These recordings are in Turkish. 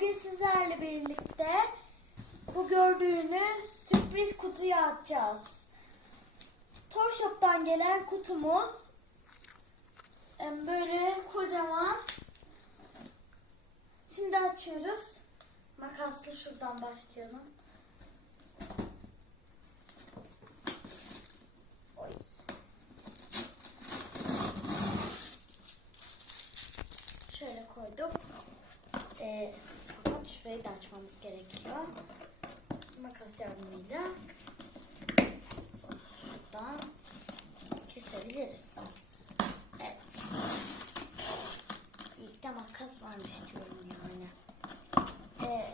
Bugün sizlerle birlikte bu gördüğünüz sürpriz kutuyu açacağız. Toy Shop'tan gelen kutumuz böyle kocaman. Şimdi açıyoruz. Makaslı şuradan başlayalım. Şöyle koyduk. Ee, şurayı da açmamız gerekiyor. Makas yardımıyla şuradan kesebiliriz. Evet. İlk de makas varmış diyorum yani. Ee,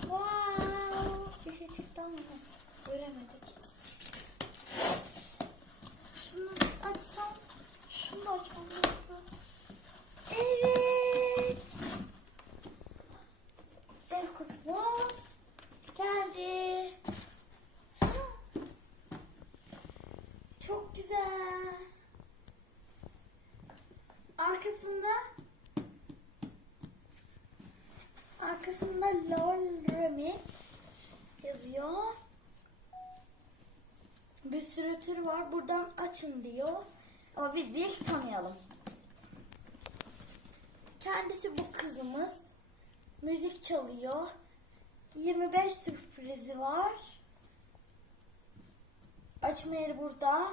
wow, bir şey çıktı ama göremedik. Şunu açsam, şunu da açmam gerekiyor. Evet. Dev kutumuz geldi. Çok güzel. Arkasında arkasında Remy yazıyor. Bir sürü tür var. Buradan açın diyor. Ama biz bir tanıyalım. Kendisi bu kızımız. Müzik çalıyor. 25 sürprizi var. Açma yeri burada.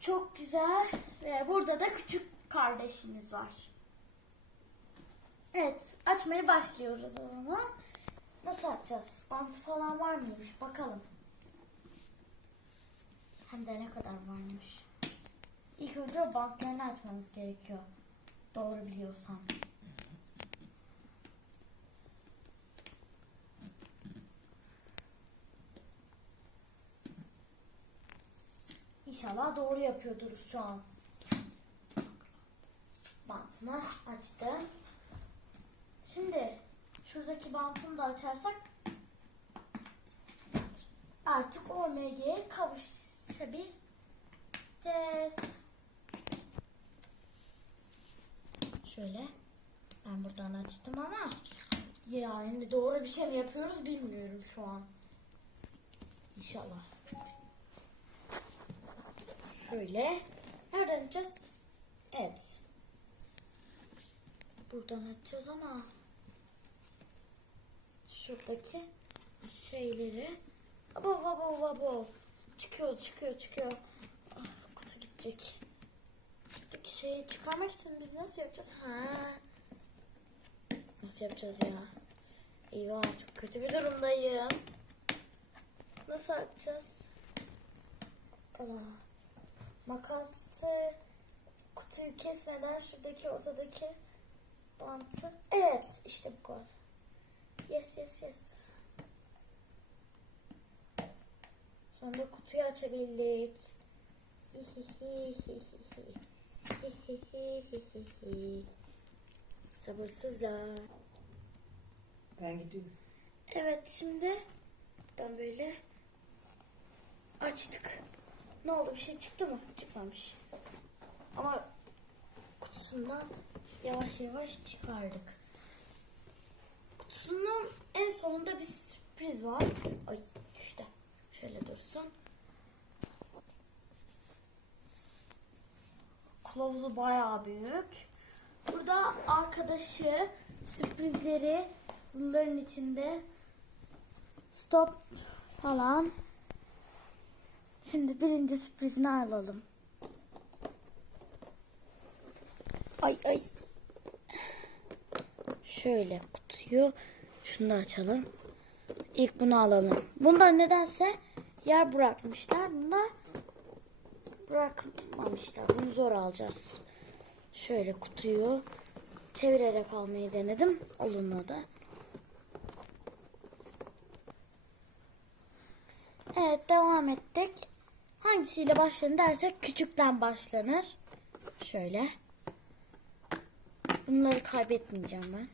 Çok güzel. Ve burada da küçük kardeşimiz var. Evet, açmaya başlıyoruz o zaman. Nasıl açacağız? Bant falan var mıymış? Bakalım. Hem de ne kadar varmış. İlk önce bantlarını açmamız gerekiyor. Doğru biliyorsam. İnşallah doğru yapıyorduruz şu an. Bantını açtım. Şimdi şuradaki bantını da açarsak artık OMG'ye kavuşabileceğiz. Şöyle. Ben buradan açtım ama yani doğru bir şey mi yapıyoruz bilmiyorum şu an. İnşallah. Şöyle. Nereden açacağız? Evet. Buradan açacağız ama şuradaki şeyleri. Abo abo abo. Çıkıyor çıkıyor çıkıyor. Ah, kutu gidecek. Şuradaki şeyi çıkarmak için biz nasıl yapacağız? Ha. Nasıl yapacağız ya? Eyvah çok kötü bir durumdayım. Nasıl açacağız? Ama makası kutuyu kesmeden şuradaki ortadaki bantı evet işte bu kadar yes yes yes Sonunda kutuyu açabildik. Sabırsızlar. Ben gidiyorum. Evet şimdi buradan böyle açtık. Ne oldu bir şey çıktı mı? Çıkmamış. Ama kutusundan yavaş yavaş çıkardık. Kutusunun en sonunda bir sürpriz var. Ay düştü. Şöyle dursun. Kılavuzu bayağı büyük. Burada arkadaşı sürprizleri bunların içinde stop falan. Şimdi birinci sürprizini alalım. Ay ay. Şöyle kutuyu şunu da açalım. İlk bunu alalım. Bunda nedense yer bırakmışlar. Bunda bırakmamışlar. Bunu zor alacağız. Şöyle kutuyu çevirerek almayı denedim. Olumlu Evet devam ettik. Hangisiyle başlanır dersek küçükten başlanır. Şöyle. Bunları kaybetmeyeceğim ben.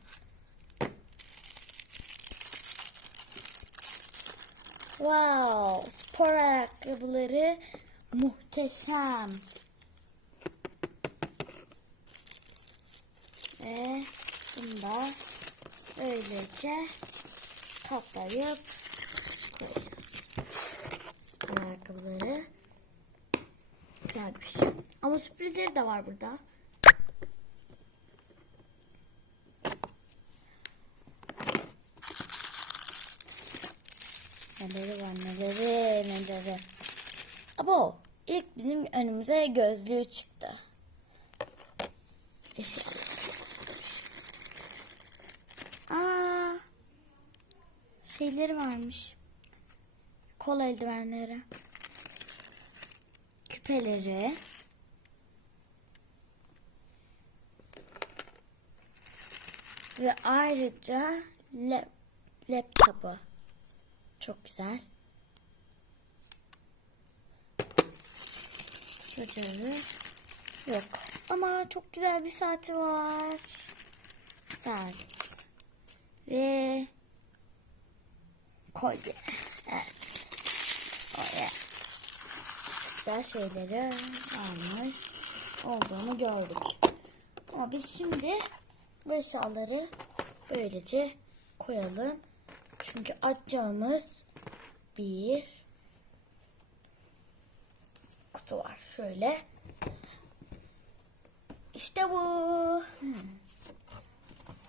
Wow, spor ayakkabıları muhteşem. Ve Bunu da böylece katlayıp koyacağız. Spor ayakkabıları. Güzel bir şey. Ama sürprizleri de var burada. Neleri var neleri neleri. Abo ilk bizim önümüze gözlüğü çıktı. Aa, şeyleri varmış. Kol eldivenleri. Küpeleri. Ve ayrıca lap, laptopu. Çok güzel. Şurada yok. Ama çok güzel bir saati var. Saat. Ve kolye. Evet. Kolye. Güzel şeyleri almış olduğunu gördük. Ama biz şimdi bu eşyaları böylece koyalım. Çünkü açacağımız bir kutu var. Şöyle. İşte bu. Hmm.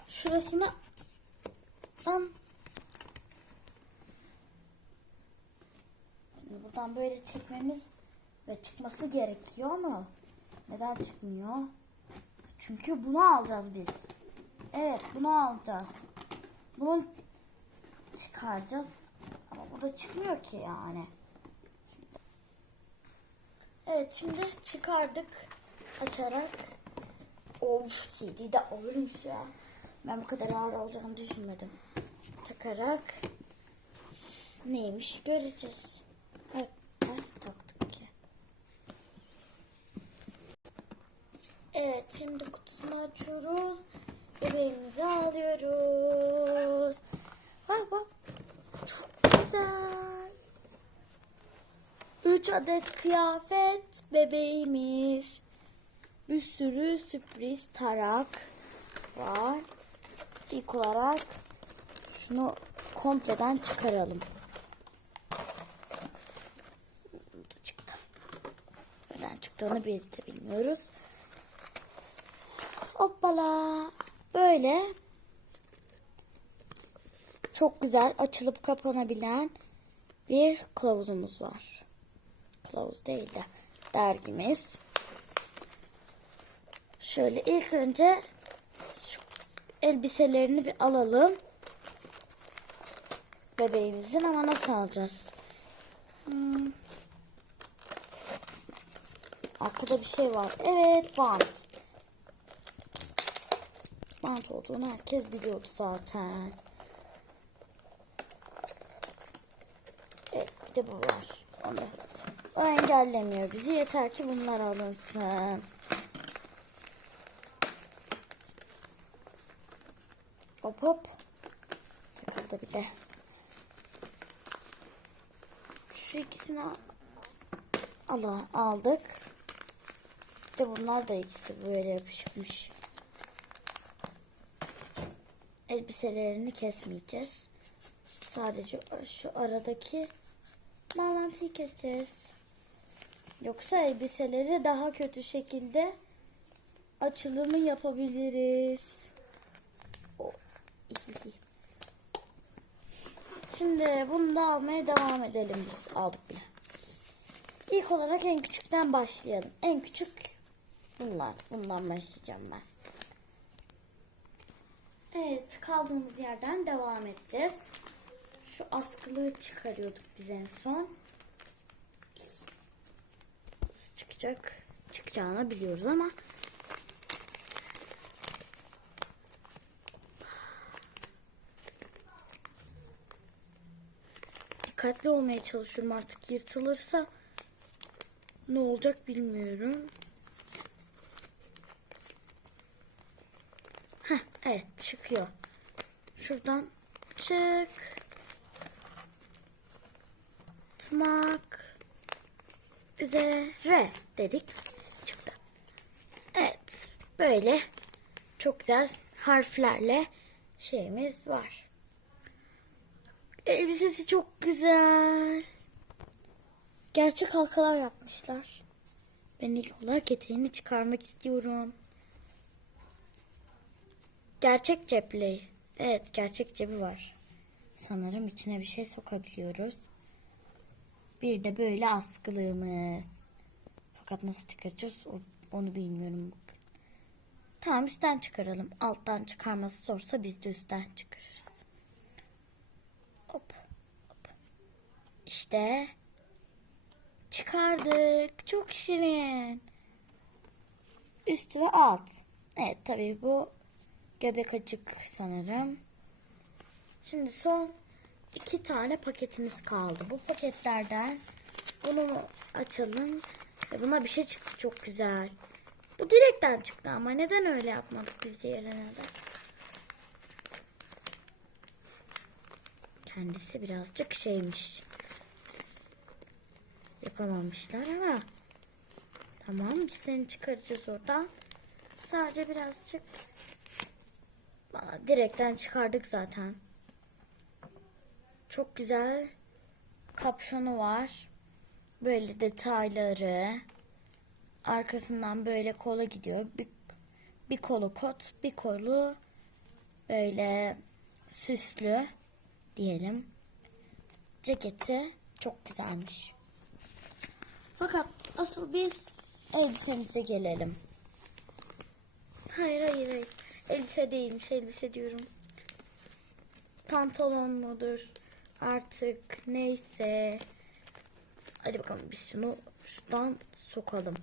Şurasını tam Şimdi buradan böyle çekmemiz ve çıkması gerekiyor ama neden çıkmıyor? Çünkü bunu alacağız biz. Evet bunu alacağız. Bunu çıkaracağız. Ama bu da çıkmıyor ki yani. Evet şimdi çıkardık açarak. Of CD de ağırmış ya. Ben bu kadar ağır olacağını düşünmedim. Takarak neymiş göreceğiz. Evet, evet taktık ki. Evet şimdi kutusunu açıyoruz. Bebeğimizi alıyoruz. Bak bak. Çok güzel. Üç adet kıyafet bebeğimiz. Bir sürü sürpriz tarak var. İlk olarak şunu kompleden çıkaralım. Çıktı. Nereden çıktığını biz de bilmiyoruz. Hoppala. Böyle çok güzel açılıp kapanabilen bir kılavuzumuz var. Kılavuz değil de dergimiz. Şöyle ilk önce şu elbiselerini bir alalım. Bebeğimizin ama nasıl alacağız? Hmm. Arkada bir şey var. Evet bant. Bant olduğunu herkes biliyordu zaten. Evet bir de bu var. Onu, o engellemiyor bizi. Yeter ki bunlar alınsın. Hop hop. Takıldı bir de. Şu ikisini al aldık. Bir de bunlar da ikisi böyle yapışmış. Elbiselerini kesmeyeceğiz. Sadece şu aradaki bağlantıyı keseceğiz. Yoksa elbiseleri daha kötü şekilde açılımı yapabiliriz. Şimdi bunu da almaya devam edelim biz. Aldık bile. İlk olarak en küçükten başlayalım. En küçük bunlar. Bundan başlayacağım ben. Evet, kaldığımız yerden devam edeceğiz. Şu askılığı çıkarıyorduk biz en son. Nasıl çıkacak? Çıkacağını biliyoruz ama dikkatli olmaya çalışıyorum artık yırtılırsa ne olacak bilmiyorum. Evet çıkıyor. Şuradan çık. Tmak üzere dedik. Çıktı. Evet böyle çok güzel harflerle şeyimiz var. Elbisesi çok güzel. Gerçek halkalar yapmışlar. Ben ilk olarak eteğini çıkarmak istiyorum. Gerçek cepli. Evet gerçek cebi var. Sanırım içine bir şey sokabiliyoruz. Bir de böyle askılığımız. Fakat nasıl çıkaracağız onu bilmiyorum. Tamam üstten çıkaralım. Alttan çıkarması zorsa biz de üstten çıkarırız. Hop. Hop. İşte çıkardık. Çok şirin. Üst ve alt. Evet tabii bu göbek açık sanırım. Şimdi son iki tane paketimiz kaldı. Bu paketlerden bunu açalım. Ve buna bir şey çıktı çok güzel. Bu direkten çıktı ama neden öyle yapmadık biz yerine de? Kendisi birazcık şeymiş. Yapamamışlar ama tamam biz seni çıkaracağız oradan. Sadece birazcık Aa, direkten çıkardık zaten. Çok güzel kapşonu var. Böyle detayları. Arkasından böyle kola gidiyor. Bir, bir kolu kot, bir kolu böyle süslü diyelim. Ceketi çok güzelmiş. Fakat asıl biz elbisemize gelelim. Hayır hayır hayır. Elbise değilmiş elbise diyorum. Pantolon mudur? Artık neyse. Hadi bakalım biz şunu şuradan sokalım.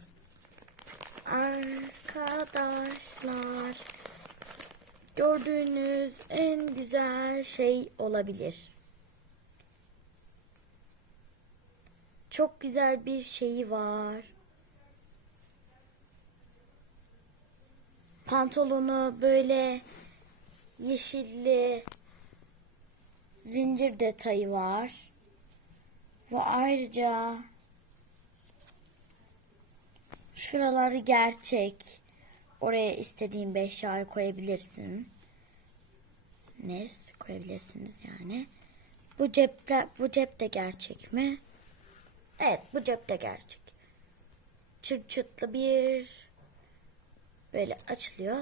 Arkadaşlar gördüğünüz en güzel şey olabilir. Çok güzel bir şeyi var. Pantolonu böyle yeşilli zincir detayı var. Ve ayrıca şuraları gerçek. Oraya istediğin bir eşyayı koyabilirsin. Ne koyabilirsiniz yani. Bu cepte bu cep de gerçek mi? Evet, bu cep de gerçek. Çıt çıtlı bir böyle açılıyor,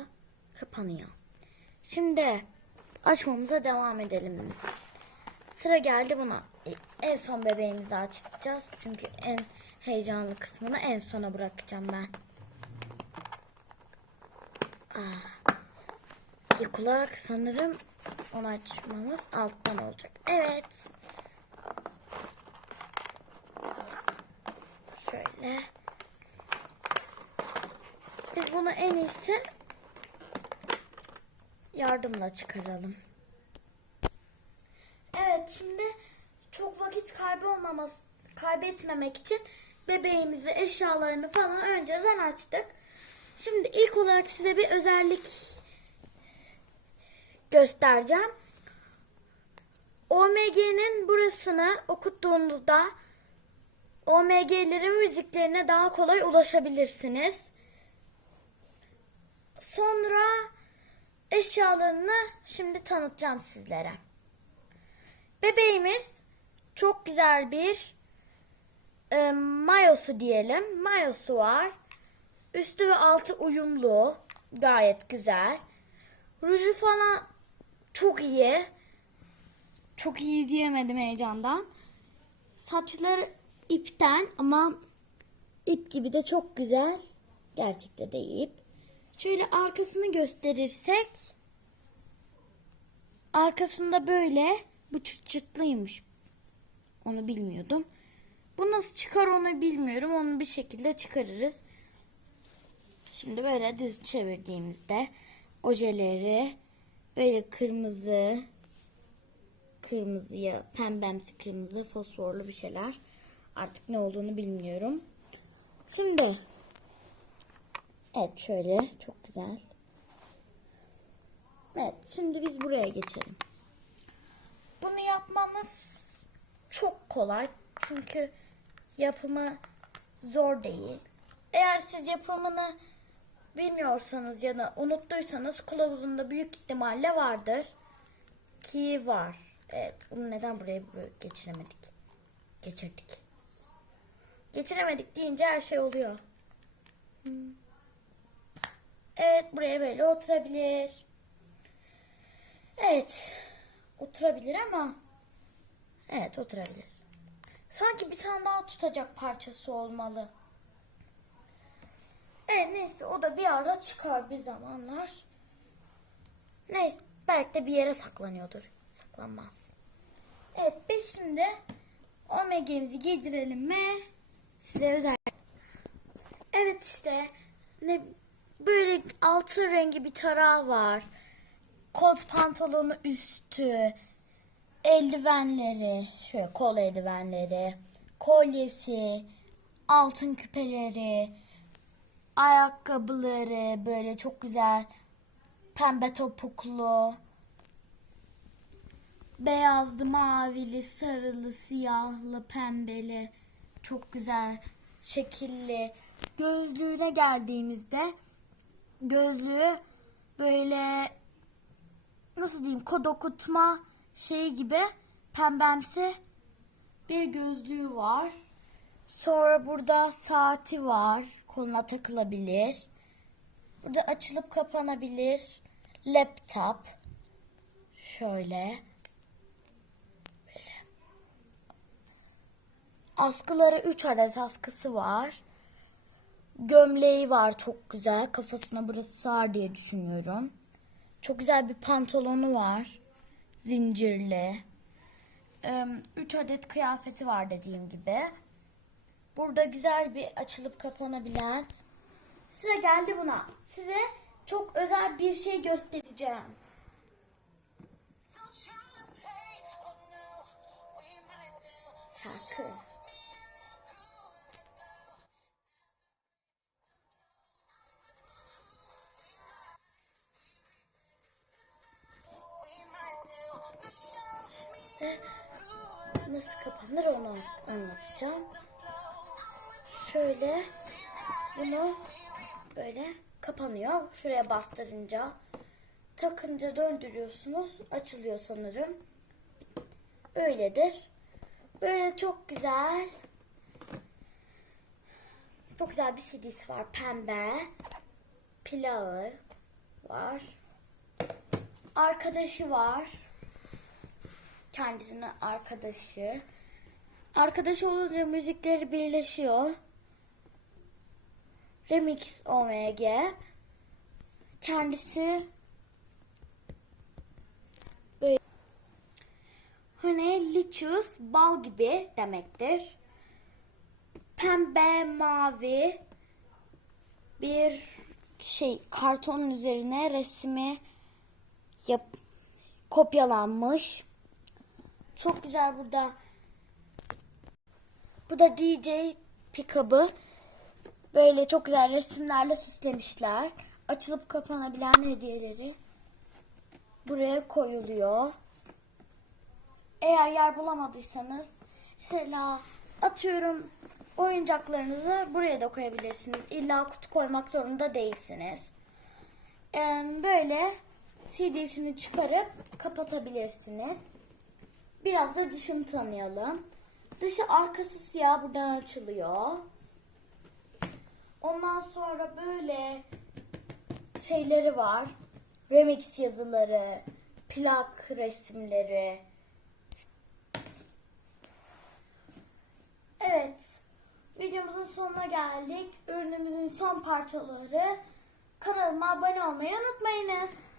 kapanıyor. Şimdi açmamıza devam edelim biz. Sıra geldi buna. En son bebeğimizi açacağız. Çünkü en heyecanlı kısmını en sona bırakacağım ben. Aa, ilk olarak sanırım onu açmamız alttan olacak. Evet. Şöyle. Biz bunu en iyisi yardımla çıkaralım. Evet şimdi çok vakit kaybı olmaması, kaybetmemek için bebeğimizi eşyalarını falan önceden açtık. Şimdi ilk olarak size bir özellik göstereceğim. OMG'nin burasını okuttuğunuzda OMG'lerin müziklerine daha kolay ulaşabilirsiniz. Sonra eşyalarını şimdi tanıtacağım sizlere. Bebeğimiz çok güzel bir e, mayosu diyelim. Mayosu var. Üstü ve altı uyumlu. Gayet güzel. Ruju falan çok iyi. Çok iyi diyemedim heyecandan. Saçları ipten ama ip gibi de çok güzel. Gerçekte de ip. Şöyle arkasını gösterirsek arkasında böyle bu çıt çıtlıymış. Onu bilmiyordum. Bu nasıl çıkar onu bilmiyorum. Onu bir şekilde çıkarırız. Şimdi böyle düz çevirdiğimizde ojeleri böyle kırmızı kırmızıya pembemsi kırmızı fosforlu bir şeyler. Artık ne olduğunu bilmiyorum. Şimdi evet şöyle çok güzel. Evet şimdi biz buraya geçelim. Bunu yapmamız çok kolay. Çünkü yapımı zor değil. Eğer siz yapımını bilmiyorsanız ya da unuttuysanız kılavuzunda büyük ihtimalle vardır. Ki var. Evet bunu neden buraya geçiremedik? Geçirdik. Geçiremedik deyince her şey oluyor. Hmm. Evet buraya böyle oturabilir. Evet. Oturabilir ama evet oturabilir. Sanki bir tane daha tutacak parçası olmalı. Evet neyse o da bir ara çıkar bir zamanlar. Neyse belki de bir yere saklanıyordur. Saklanmaz. Evet biz şimdi omegamizi giydirelim mi? Size özel. Evet işte ne böyle altın rengi bir tarağı var. Kot pantolonu üstü, eldivenleri, şöyle kol eldivenleri, kolyesi, altın küpeleri, ayakkabıları böyle çok güzel pembe topuklu, beyazlı, mavili, sarılı, siyahlı, pembeli, çok güzel şekilli. Gözlüğüne geldiğimizde gözlüğü böyle nasıl diyeyim kod okutma şeyi gibi pembemsi bir gözlüğü var. Sonra burada saati var. Koluna takılabilir. Burada açılıp kapanabilir. Laptop. Şöyle. Böyle. Askıları 3 adet askısı var. Gömleği var çok güzel. Kafasına burası sığar diye düşünüyorum. Çok güzel bir pantolonu var. Zincirli. 3 adet kıyafeti var dediğim gibi. Burada güzel bir açılıp kapanabilen. Sıra geldi buna. Size çok özel bir şey göstereceğim. Şarkı. Nasıl kapanır onu anlatacağım. Şöyle bunu böyle kapanıyor. Şuraya bastırınca takınca döndürüyorsunuz. Açılıyor sanırım. Öyledir. Böyle çok güzel. Çok güzel bir CD'si var. Pembe. Plağı var. Arkadaşı var. Kendisinin arkadaşı. Arkadaşı olunca müzikleri birleşiyor. Remix OMG. Kendisi böyle hani lichus bal gibi demektir. Pembe, mavi bir şey kartonun üzerine resmi yap kopyalanmış. Çok güzel burada. Bu da DJ pick-up'ı. Böyle çok güzel resimlerle süslemişler. Açılıp kapanabilen hediyeleri buraya koyuluyor. Eğer yer bulamadıysanız mesela atıyorum oyuncaklarınızı buraya da koyabilirsiniz. İlla kutu koymak zorunda değilsiniz. Böyle CD'sini çıkarıp kapatabilirsiniz. Biraz da dışını tanıyalım. Dışı arkası siyah buradan açılıyor. Ondan sonra böyle şeyleri var. Remix yazıları, plak resimleri. Evet. Videomuzun sonuna geldik. Ürünümüzün son parçaları. Kanalıma abone olmayı unutmayınız.